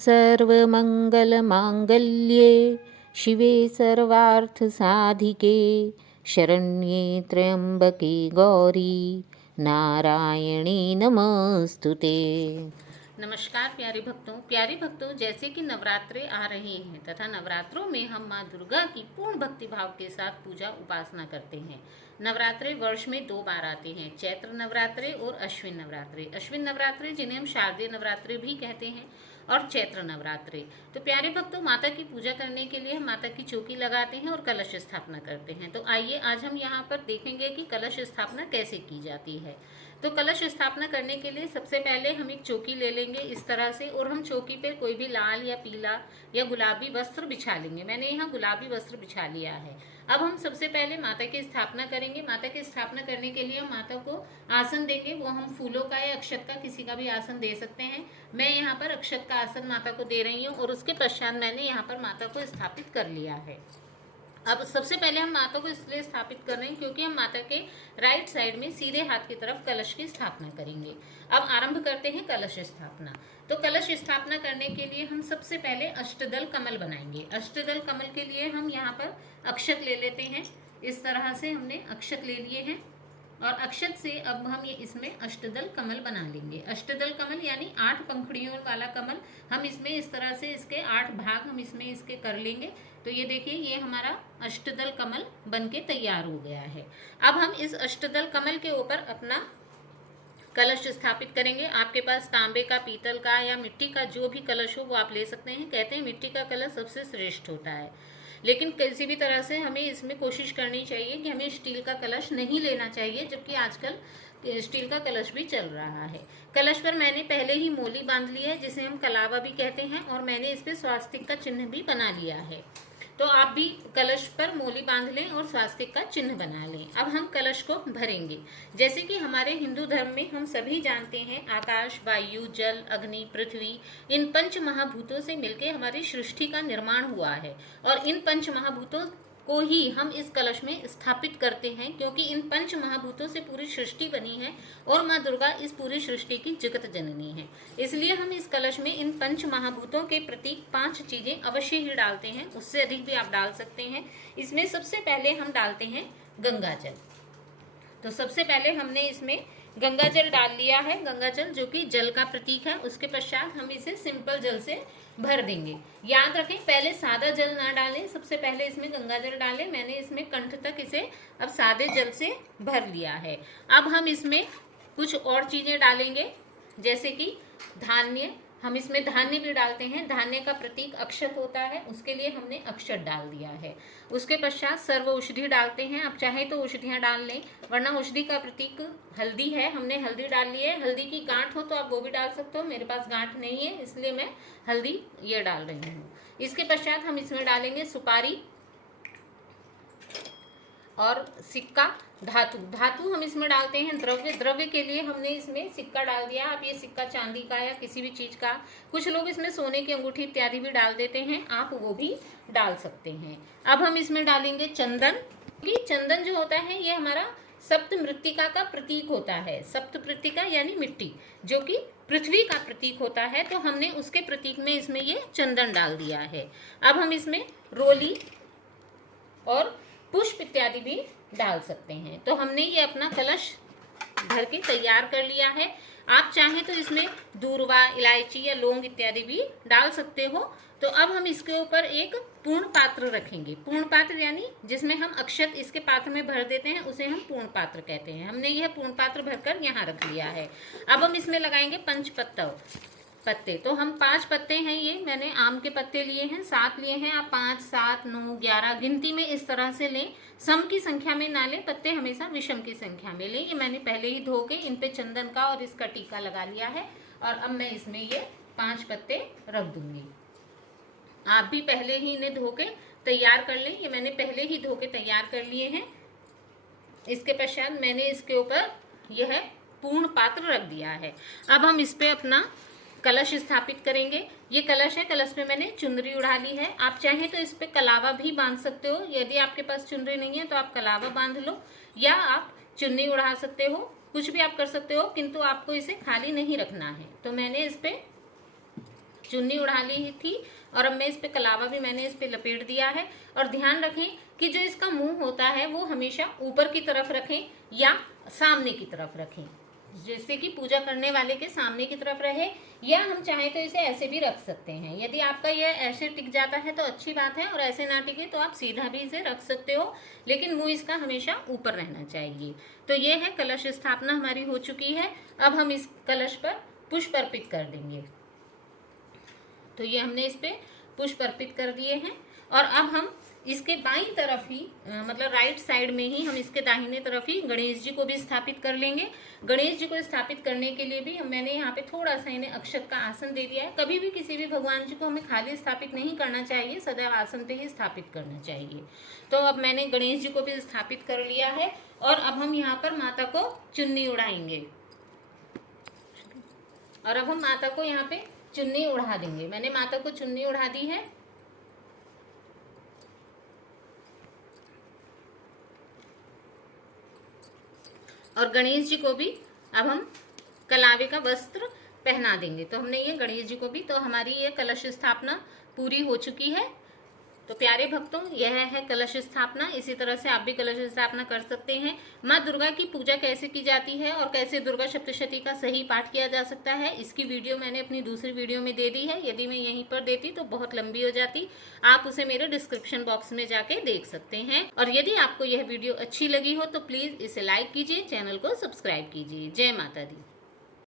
सर्वमङ्गलमाङ्गल्ये शिवे सर्वार्थसाधिके शरण्ये त्र्यम्बके गौरी नारायणी नमस्तुते। नमस्कार प्यारे भक्तों, जैसे कि नवरात्रे आ रहे हैं तथा नवरात्रों में हम माँ दुर्गा की पूर्ण भक्ति भाव के साथ पूजा उपासना करते हैं। नवरात्रे वर्ष में 2 बार आते हैं, चैत्र नवरात्रे और अश्विन नवरात्रे। अश्विन नवरात्रे जिन्हें हम शारदीय नवरात्रे भी कहते हैं और चैत्र नवरात्रे। तो प्यारे भक्तों, माता की पूजा करने के लिए हम माता की चौकी लगाते हैं और कलश स्थापना करते हैं। तो आइए आज हम यहाँ पर देखेंगे कि कलश स्थापना कैसे की जाती है। तो कलश स्थापना करने के लिए सबसे पहले हम एक चौकी ले लेंगे इस तरह से, और हम चौकी पर कोई भी लाल या पीला या गुलाबी वस्त्र बिछा लेंगे। मैंने यहाँ गुलाबी वस्त्र बिछा लिया है। अब हम सबसे पहले माता की स्थापना करेंगे। माता की स्थापना करने के लिए हम माता को आसन देंगे, वो हम फूलों का या अक्षत का किसी का भी आसन दे सकते हैं। मैं यहाँ पर अक्षत का आसन माता को दे रही हूँ और उसके पश्चात मैंने यहाँ पर माता को स्थापित कर लिया है। अब सबसे पहले हम माता को इसलिए स्थापित कर रहे हैं क्योंकि हम माता के राइट साइड में सीधे हाथ की तरफ कलश की स्थापना करेंगे। अब आरंभ करते हैं कलश स्थापना। तो कलश स्थापना करने के लिए हम सबसे पहले अष्टदल कमल बनाएंगे। अष्टदल कमल के लिए हम यहाँ पर अक्षत ले लेते हैं। इस तरह से हमने अक्षत ले लिए हैं और अक्षत से अब हम ये इसमें अष्टदल कमल बना लेंगे। अष्टदल कमल यानी 8 पंखुड़ियों वाला कमल। हम इसमें इस तरह से इसके 8 भाग हम इसमें इसके कर लेंगे। तो ये देखिए, ये हमारा अष्टदल कमल बनके तैयार हो गया है। अब हम इस अष्टदल कमल के ऊपर अपना कलश स्थापित करेंगे। आपके पास तांबे का, पीतल का या मिट्टी का जो भी कलश हो वो आप ले सकते हैं। कहते हैं मिट्टी का कलश सबसे श्रेष्ठ होता है, लेकिन किसी भी तरह से हमें इसमें कोशिश करनी चाहिए कि हमें स्टील का कलश नहीं लेना चाहिए, जबकि आजकल स्टील का कलश भी चल रहा है। कलश पर मैंने पहले ही मोली बांध ली है, जिसे हम कलावा भी कहते हैं, और मैंने इस पर स्वास्तिक का चिन्ह भी बना लिया है। तो आप भी कलश पर मोली बांध लें और स्वास्तिक का चिन्ह बना लें। अब हम कलश को भरेंगे। जैसे कि हमारे हिंदू धर्म में हम सभी जानते हैं, आकाश, वायु, जल, अग्नि, पृथ्वी, इन 5 महाभूतों से मिलकर हमारी सृष्टि का निर्माण हुआ है। और इन 5 महाभूतों को ही हम इस कलश में स्थापित करते हैं, क्योंकि इन 5 महाभूतों से पूरी सृष्टि बनी है और माँ दुर्गा इस पूरी सृष्टि की जगत जननी है। इसलिए हम इस कलश में इन 5 महाभूतों के प्रतीक 5 चीजें अवश्य ही डालते हैं। उससे अधिक भी आप डाल सकते हैं। इसमें सबसे पहले हम डालते हैं गंगा जल। तो सबसे पहले हमने इसमें गंगा जल डाल लिया है। गंगा जल जो कि जल का प्रतीक है। उसके पश्चात हम इसे सिंपल जल से भर देंगे। याद रखें, पहले सादा जल ना डालें, सबसे पहले इसमें गंगा जल डालें। मैंने इसमें कंठ तक इसे अब सादे जल से भर लिया है। अब हम इसमें कुछ और चीज़ें डालेंगे, जैसे कि धान्य। हम इसमें धान्य भी डालते हैं। धान्य का प्रतीक अक्षत होता है, उसके लिए हमने अक्षत डाल दिया है। उसके पश्चात सर्व औषधि डालते हैं। आप चाहे तो औषधियाँ डाल लें, वरना औषधि का प्रतीक हल्दी है, हमने हल्दी डाल ली है। हल्दी की गांठ हो तो आप वो भी डाल सकते हो, मेरे पास गांठ नहीं है इसलिए मैं हल्दी ये डाल रही हूँ। इसके पश्चात हम इसमें डालेंगे सुपारी और सिक्का। धातु हम इसमें डालते हैं। द्रव्य के लिए हमने इसमें सिक्का डाल दिया। आप ये सिक्का चांदी का या किसी भी चीज़ का, कुछ लोग इसमें सोने की अंगूठी इत्यादि भी डाल देते हैं, आप वो भी डाल सकते हैं। अब हम इसमें डालेंगे चंदन। क्योंकि चंदन जो होता है ये हमारा सप्त मृत्तिका का प्रतीक होता है। सप्त मृत्तिका यानी मिट्टी, जो कि पृथ्वी का प्रतीक होता है, तो हमने उसके प्रतीक में इसमें ये चंदन डाल दिया है। अब हम इसमें रोली और पुष्प इत्यादि भी डाल सकते हैं। तो हमने ये अपना कलश भर के तैयार कर लिया है। आप चाहें तो इसमें दूर्वा, इलायची या लौंग इत्यादि भी डाल सकते हो। तो अब हम इसके ऊपर एक पूर्ण पात्र रखेंगे। पूर्ण पात्र यानी जिसमें हम अक्षत इसके पात्र में भर देते हैं, उसे हम पूर्ण पात्र कहते हैं। हमने यह पूर्ण पात्र भरकर यहाँ रख लिया है। अब हम इसमें लगाएंगे पंचपत्र पत्ते। तो हम 5 पत्ते हैं, ये मैंने आम के पत्ते लिए हैं, 7 लिए हैं। आप 5, 7, 9, 11 गिनती में इस तरह से लें। सम की संख्या में ना लें, पत्ते हमेशा विषम की संख्या में लें। ये मैंने पहले ही धो के इन पे चंदन का और इसका टीका लगा लिया है, और अब मैं इसमें ये 5 पत्ते रख दूंगी। आप भी पहले ही इन्हें धो के तैयार कर लें। ये मैंने पहले ही धो के तैयार कर लिए हैं। इसके पश्चात मैंने इसके ऊपर यह पूर्ण पात्र रख दिया है। अब हम इस पे अपना कलश स्थापित करेंगे। ये कलश है, कलश पे मैंने चुनरी उड़ा ली है। आप चाहें तो इस पे कलावा भी बांध सकते हो। यदि आपके पास चुनरी नहीं है तो आप कलावा बांध लो, या आप चुन्नी उड़ा सकते हो, कुछ भी आप कर सकते हो, किंतु आपको इसे खाली नहीं रखना है। तो मैंने इस पे चुन्नी उड़ा ली थी और अब मैं इस पे कलावा भी मैंने इस पे लपेट दिया है। और ध्यान रखें कि जो इसका मुंह होता है वो हमेशा ऊपर की तरफ रखें या सामने की तरफ रखें, जैसे कि पूजा करने वाले के सामने की तरफ रहे, या हम चाहें तो इसे ऐसे भी रख सकते हैं। यदि आपका यह ऐसे टिक जाता है तो अच्छी बात है, और ऐसे ना टिके तो आप सीधा भी इसे रख सकते हो, लेकिन मुंह इसका हमेशा ऊपर रहना चाहिए। तो ये है, कलश स्थापना हमारी हो चुकी है। अब हम इस कलश पर पुष्प अर्पित कर देंगे। तो ये हमने इस पे पुष्प अर्पित कर दिए हैं। और अब हम इसके बाईं तरफ ही मतलब राइट साइड में ही हम इसके दाहिने तरफ ही गणेश जी को भी स्थापित कर लेंगे। गणेश जी को स्थापित करने के लिए भी मैंने यहाँ पे थोड़ा सा इन्हें अक्षत का आसन दे दिया है। कभी भी किसी भी भगवान जी को हमें खाली स्थापित नहीं करना चाहिए, सदैव आसन पे ही स्थापित करना चाहिए। तो अब मैंने गणेश जी को भी स्थापित कर लिया है और अब हम यहाँ पर माता को चुन्नी उड़ाएंगे। और अब हम माता को यहाँ पे चुन्नी उड़ा देंगे। मैंने माता को चुन्नी उड़ा दी है। और गणेश जी को भी अब हम कलावे का वस्त्र पहना देंगे। तो हमने ये गणेश जी को भी, तो हमारी ये कलश स्थापना पूरी हो चुकी है। तो प्यारे भक्तों, यह है कलश स्थापना। इसी तरह से आप भी कलश स्थापना कर सकते हैं। माँ दुर्गा की पूजा कैसे की जाती है और कैसे दुर्गा सप्तशती का सही पाठ किया जा सकता है, इसकी वीडियो मैंने अपनी दूसरी वीडियो में दे दी है। यदि मैं यहीं पर देती तो बहुत लंबी हो जाती, आप उसे मेरे डिस्क्रिप्शन बॉक्स में जाके देख सकते हैं। और यदि आपको यह वीडियो अच्छी लगी हो तो प्लीज़ इसे लाइक कीजिए, चैनल को सब्सक्राइब कीजिए। जय माता दी।